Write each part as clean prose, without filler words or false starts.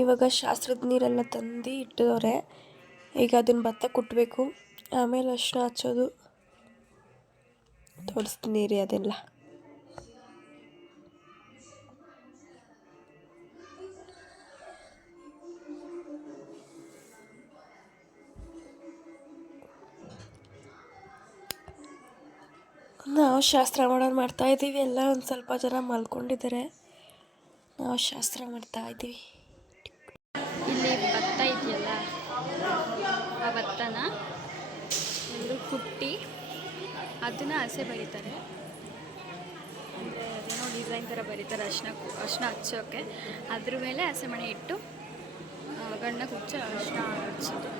ಇವಾಗ ಶಾಸ್ತ್ರದ ನೀರೆಲ್ಲ ತಂದು ಇಟ್ಟಿದವ್ರೆ. ಈಗ ಅದನ್ನು ಭತ್ತ ಕುಟ್ಟಬೇಕು, ಆಮೇಲೆ ಅರಿಶಿನ ಹಚ್ಚೋದು. ತೋರಿಸ್ತೀನಿ ರೀ ಅದೆಲ್ಲ. ನಾವು ಶಾಸ್ತ್ರ ಮಾಡೋದು ಮಾಡ್ತಾಯಿದ್ದೀವಿ. ಎಲ್ಲ ಒಂದು ಸ್ವಲ್ಪ ಜನ ಮಲ್ಕೊಂಡಿದ್ದಾರೆ, ನಾವು ಶಾಸ್ತ್ರ ಮಾಡ್ತಾಯಿದ್ದೀವಿ. ಇಲ್ಲಿ ಭತ್ತ ಇದೆಯಲ್ಲ, ಆ ಭತ್ತನ ಎಲ್ಲರೂ ಕುಟ್ಟಿ ಅದನ್ನು ಹಸೆ ಬರೀತಾರೆ. ಅಂದರೆ ಅದೇನೋ ಡಿಸೈನ್ ಥರ ಬರೀತಾರೆ ಅರಿಶಿನ ಹಚ್ಚೋಕ್ಕೆ. ಅದ್ರ ಮೇಲೆ ಹಸೆ ಮಣೆ ಇಟ್ಟು ಗಂಡ ಕುಚ್ಚ ಅರಿಶಿನ ಹಚ್ಚೋದು.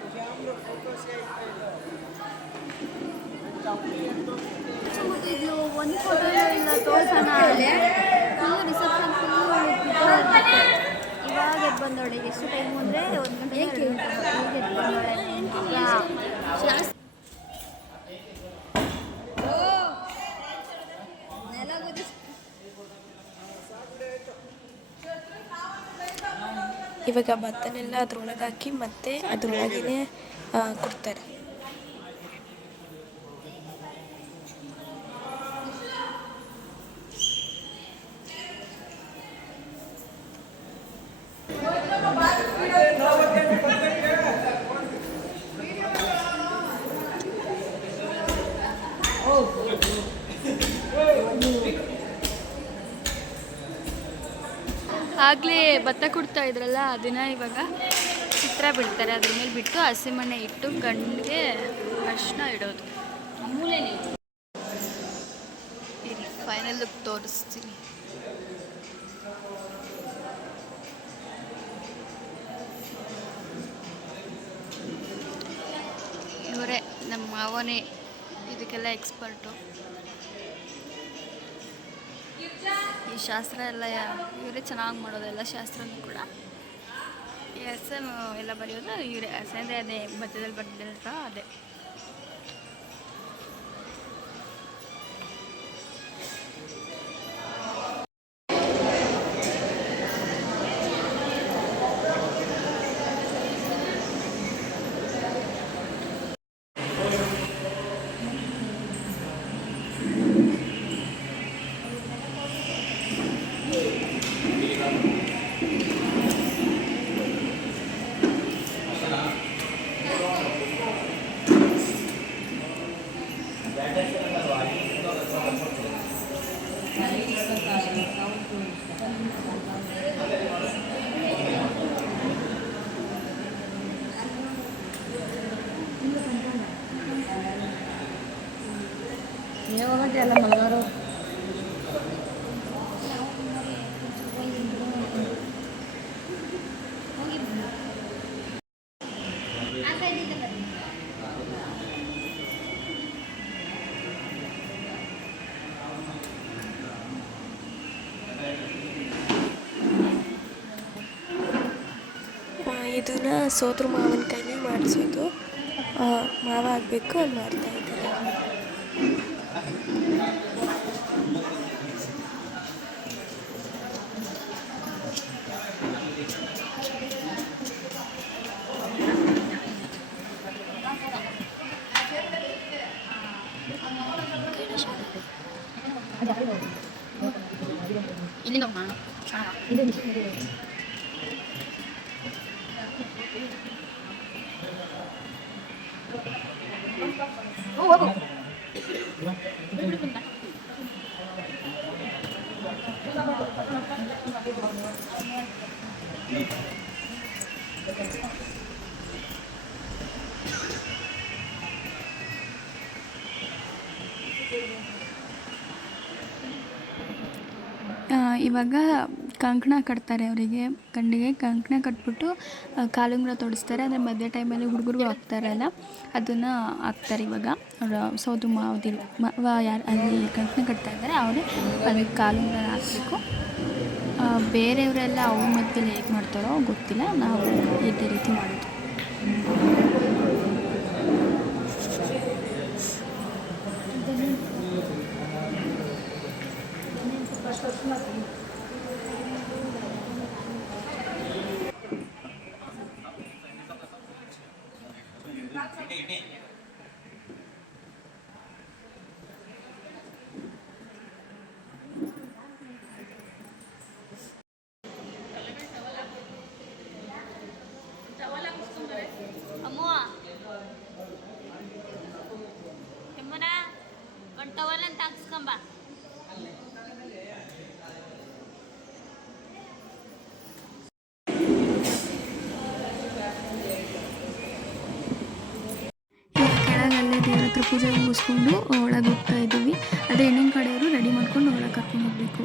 ಇದು ಒಂದು ಫೋಟೋ ಇಲ್ಲ ತೋರ್ಸೋಣ. ರಿಸೆಪ್ಷನ್ ಇವಾಗ ಎದ್ದು ಬಂದವಳೆ. ಎಷ್ಟು ಟೈಮು ಅಂದರೆ 1 ಗಂಟೆ 2 ಗಂಟೆ ಈಗ ಎದ್ದು ಬಂದವಳೆ. ಇವಾಗ ಭತ್ತನೆಲ್ಲ ಅದ್ರೊಳಗೆ ಹಾಕಿ ಮತ್ತೆ ಅದ್ರೊಳಗೇ ಕೊಡ್ತಾರೆ. ಆಗಲೇ ಭತ್ತ ಕುಡ್ತಾ ಇದ್ರಲ್ಲ, ಅದನ್ನು ಇವಾಗ ಚಿತ್ರ ಬಿಡ್ತಾರೆ. ಅದ್ರ ಮೇಲೆ ಬಿಟ್ಟು ಹಸಿಮಣ್ಣೆ ಇಟ್ಟು ಗಂಡಿಗೆ ಅರಿಶಿನ ಇಡೋದು. ಫೈನಲ್ ಲುಕ್ ತೋರಿಸ್ತೀನಿ. ಇವರೇ ನಮ್ಮ ಮಾವನೇ ಇದಕ್ಕೆಲ್ಲ ಎಕ್ಸ್ಪರ್ಟು. ಈ ಶಾಸ್ತ್ರ ಎಲ್ಲ ಇವರೇ ಚೆನ್ನಾಗಿ ಮಾಡೋದೆಲ್ಲ ಶಾಸ್ತ್ರನೂ ಕೂಡ. ಈ ಹಸೆ ಎಲ್ಲ ಬರೆಯೋದು ಇವರೇ. ಹಸೆ ಅಂದರೆ ಅದೇ ಭತ್ತದಲ್ಲಿ ಬರ್ದಿಲ್ಲ ಅದೇ. ಎಲ್ಲ ಮಲಗಾರು ಇದನ್ನ ಸೋದ್ರ ಮಾವನ ಕೈಲಿ ಮಾಡಿಸೋದು. ಮಾವ ಆಗಬೇಕು, ಅದು ಮಾಡ್ತಾ ಇದ್ದಾರೆ. ಇಲ್ಲಿಂದ ಇವಾಗ ಕಂಕಣ ಕಟ್ತಾರೆ ಅವರಿಗೆ. ಗಂಡಿಗೆ ಕಂಕಣ ಕಟ್ಬಿಟ್ಟು ಕಾಲುಂಗುರ ತೊಡಿಸ್ತಾರೆ. ಅಂದರೆ ಮದುವೆ ಟೈಮಲ್ಲಿ ಹುಡುಗರಿಗೂ ಹಾಕ್ತಾರಲ್ಲ, ಅದನ್ನು ಹಾಕ್ತಾರೆ. ಇವಾಗ ಅವರ ಸೋದ್ರ ಮಾವದಿರು ಯಾರು ಅಲ್ಲಿ ಕಂಕಣ ಕಟ್ತಾ ಇದ್ದಾರೆ ಅವರೇ ಅದಕ್ಕೆ ಕಾಲುಂಗುರ ಹಾಕಬೇಕು. ಬೇರೆಯವರೆಲ್ಲ ಅವ್ರ ಮಧ್ಯದಲ್ಲಿ ಹೇಗೆ ಮಾಡ್ತಾರೋ ಗೊತ್ತಿಲ್ಲ, ನಾವು ಇದೇ ರೀತಿ ಮಾಡೋದು. ಪೂಜೆ ಮುಗಿಸ್ಕೊಂಡು ಒಳಗೆ ಹೋಗ್ತಾ ಇದ್ದೀವಿ. ಅದೇ ಹೆಣ್ಣಿನ ಕಡೆಯವರು ರೆಡಿ ಮಾಡ್ಕೊಂಡು ಒಳಗೆ ಕರ್ಕೊಂಡು ಹೋಗಬೇಕು.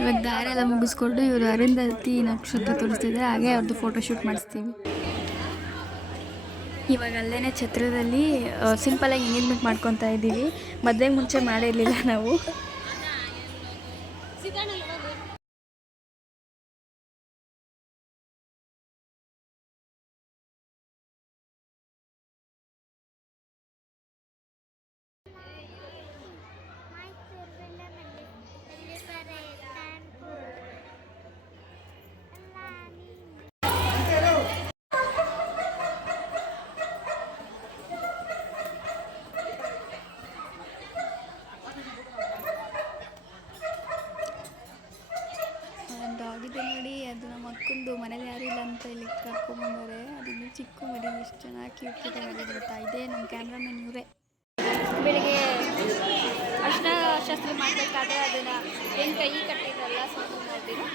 ಇವಾಗ ದಾರ ಎಲ್ಲ ಮುಗಿಸ್ಕೊಂಡು ಇವರು ಅರುಂಧತಿ ನಕ್ಷತ್ರ ತೋರಿಸ್ತಿದ್ದಾರೆ. ಹಾಗೆ ಅವ್ರದ್ದು ಫೋಟೋಶೂಟ್ ಮಾಡಿಸ್ತೀವಿ. ಇವಾಗ ಅಲ್ಲೇ ಛತ್ರದಲ್ಲಿ ಸಿಂಪಲಾಗಿ ಎಂಗೇಜ್ಮೆಂಟ್ ಮಾಡ್ಕೊತಾ ಇದ್ದೀವಿ. ಮದುವೆಗೆ ಮುಂಚೆ ಮಾಡಿರಲಿಲ್ಲ ನಾವು. ಡಾಗ್ ಇದೆ ನೋಡಿ, ಅದು ನಮ್ಮ ಅಕ್ಕಂದು ಮನೇಲಿ ಯಾರು ಇಲ್ಲ ಅಂತ ಇಲ್ಲಿ ಕರ್ಕೊಂಬಂದವ್ರೆ. ಅದು ಇನ್ನೂ ಚಿಕ್ಕ ಮರಿ, ಎಷ್ಟು ಚೆನ್ನಾಗಿ ಕ್ಯೂಟ್ ಗೊತ್ತಾ. ಇದೇ ನಮ್ಮ ಕ್ಯಾಮ್ರಾಮನ್ ಇವರೇ. ಬೆಳಿಗ್ಗೆ ಅರ್ಶಿನ ಶಾಸ್ತ್ರ ಮಾಡಬೇಕಾದ್ರೆ ಅದನ್ನು ಏನು ಕೈ ಕಟ್ಟಿದ್ರಲ್ಲ ಸ್ವಲ್ಪ ಮಾಡಿದ್ರು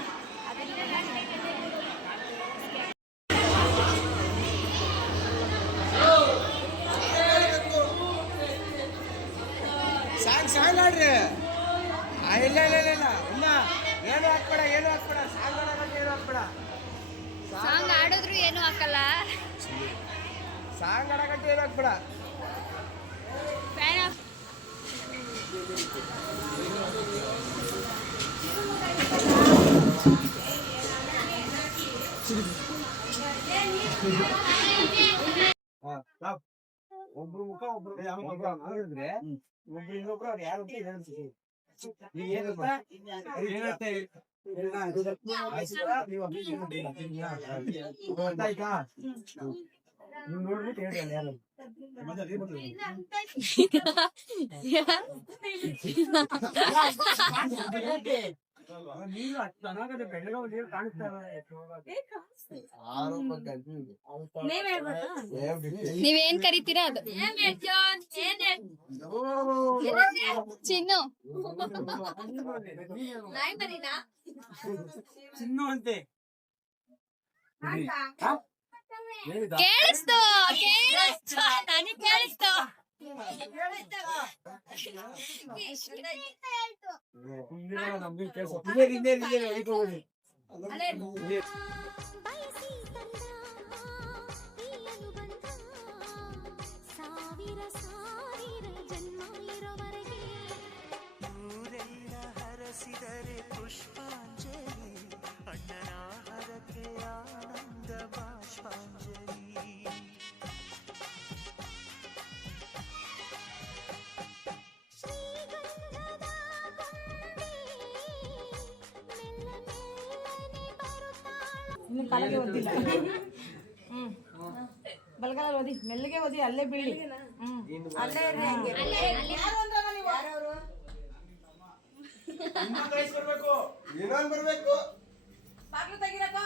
ಸಾಂಗ್ ಆಡಿದ್ರು ಏನು ಹಾಕಲ್ಲ. ಸಾಂಗ್ ಆಡಕಟ್ಟಿ ಏನು ಹಾಕ್ಬೇಡ. Fan of. ಒಬ್ರು ಮುಖ ಒಬ್ರು ಹೇಳಿದ್ರೆ ಒಬ್ರು ಇನ್ನೊಬ್ರು ಅವ್ರು ಯಾರು ಅಂತ ಹೇಳ್ತೀವಿ. ನೋಡ್ಬಿಟ್ಟು ಹೇಳಿ ಯಾರು ನೀರು ಚೆನ್ನಾಗದೆ ಬೆಳಗ್ಗೆ ನೀರು ಕಾಣಿಸ್ತಾ ನೀವೇನ್ ಕರಿತೀರಾ ಅದು. ಚಿನ್ನು ಚಿನ್ನು ಅಂತೆ ಕೇಳಿಸ್ತು ನನಗೆ ಕೇಳಿಸ್ತು. ಹರಸಿದರೆ ಪುಷ್ಪಾಂಜಲಿ ಅಣ್ಣನ ಹರಕೆ ಆನಂದ ಬಾಷ್ಪಾಂಜಲಿ. ಬಲ್ಗಾಲ ಓದಿ ಮೆಲ್ಲಿಗೆ ಓದಿ ಅಲ್ಲೇ ಬೀಳಿ. ಅಲ್ಲೇ ಇರ್ರಿ ಹಂಗೆ. ಬರ್ಬೇಕು ಬಾಗ್ಲು ತೆಗಿರಕ್ಕೋ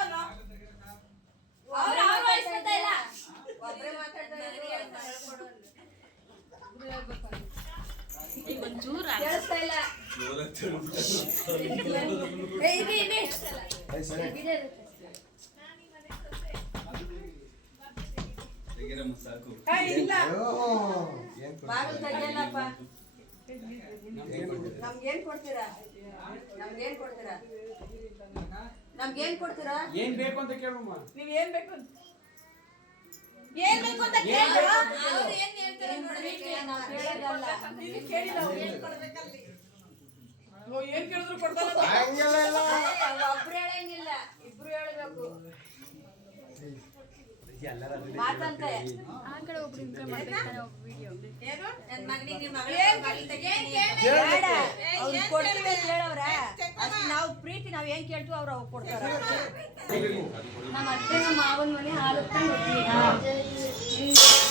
ಬಾಗ್ಲು ತೆಗಿಯಲ್ಲಪ್ಪ. ನಮ್ಗೇನ್ ಕೊಡ್ತೀರಾ? ನಮ್ಗೇನ್ ಕೊಡ್ತೀರಾ? ನಮ್ಗೇನ್ ಕೊಡ್ತೀರಾ? ಏನ್ ಬೇಕು ಅಂತ ಕೇಳಮ್ಮ. ನೀವ್ ಏನ್ ಬೇಕು ಅಂತ ಏನ್ ಬೇಕು ಅಂತ ಕೇಳು. ಅವ್ರು ಏನ್ ಹೇಳ್ತಾರೆ ನೋಡ್ರಿ, ನಾವು ಕೇಳೋದಲ್ಲ. ನೀನು ಕೇಳಿಲ್ಲ, ಅವ್ರು ಏನ್ ಕೊಡ್ಬೇಕಲ್ಲಿ. ಏನ್ ಕೇಳಿದ್ರು ಕೊಡ್ತಾರ. ಒಬ್ರು ಹೇಳಂಗಿಲ್ಲ, ಇಬ್ರು ಹೇಳ್ಬೇಕು. ಮಾತಂತೆ ಆ ಕಡೆ ಒಬ್ರು ಈ ಕಡೆ ಮಾಡ್ಬೇಕಾದ್ರೆ ವಿಡಿಯೋ ಏನು ನನ್ನ ಮಗನಿಗೆ ನಿಮ್ಮ ಮಗಳ ಬೇಡ, ಅವ್ರು ಕೊಡ್ತೀವಿ ಅಂತ ಹೇಳವ್ರ. ಅಷ್ಟು ನಾವು ಪ್ರೀತಿ ನಾವ್ ಏನ್ ಕೇಳ್ತೀವಿ ಅವ್ರು ಅವ್ರು ಕೊಡ್ತಾರ. ನಮ್ಮ ಅತ್ತೆ ನಮ್ಮ ಮಾವನ ಮನೆ ಹಾಲು ಹೋಗ್ತೀವಿ.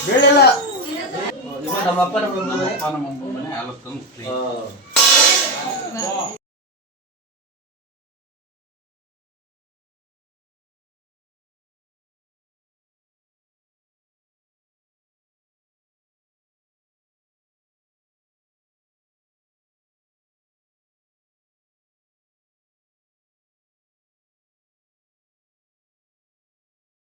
ಬೇಡಲ್ಲ ನಮ್ಮ ಅಪ್ಪ ನಮ್ಮ ಮನೆ ಹಾಲು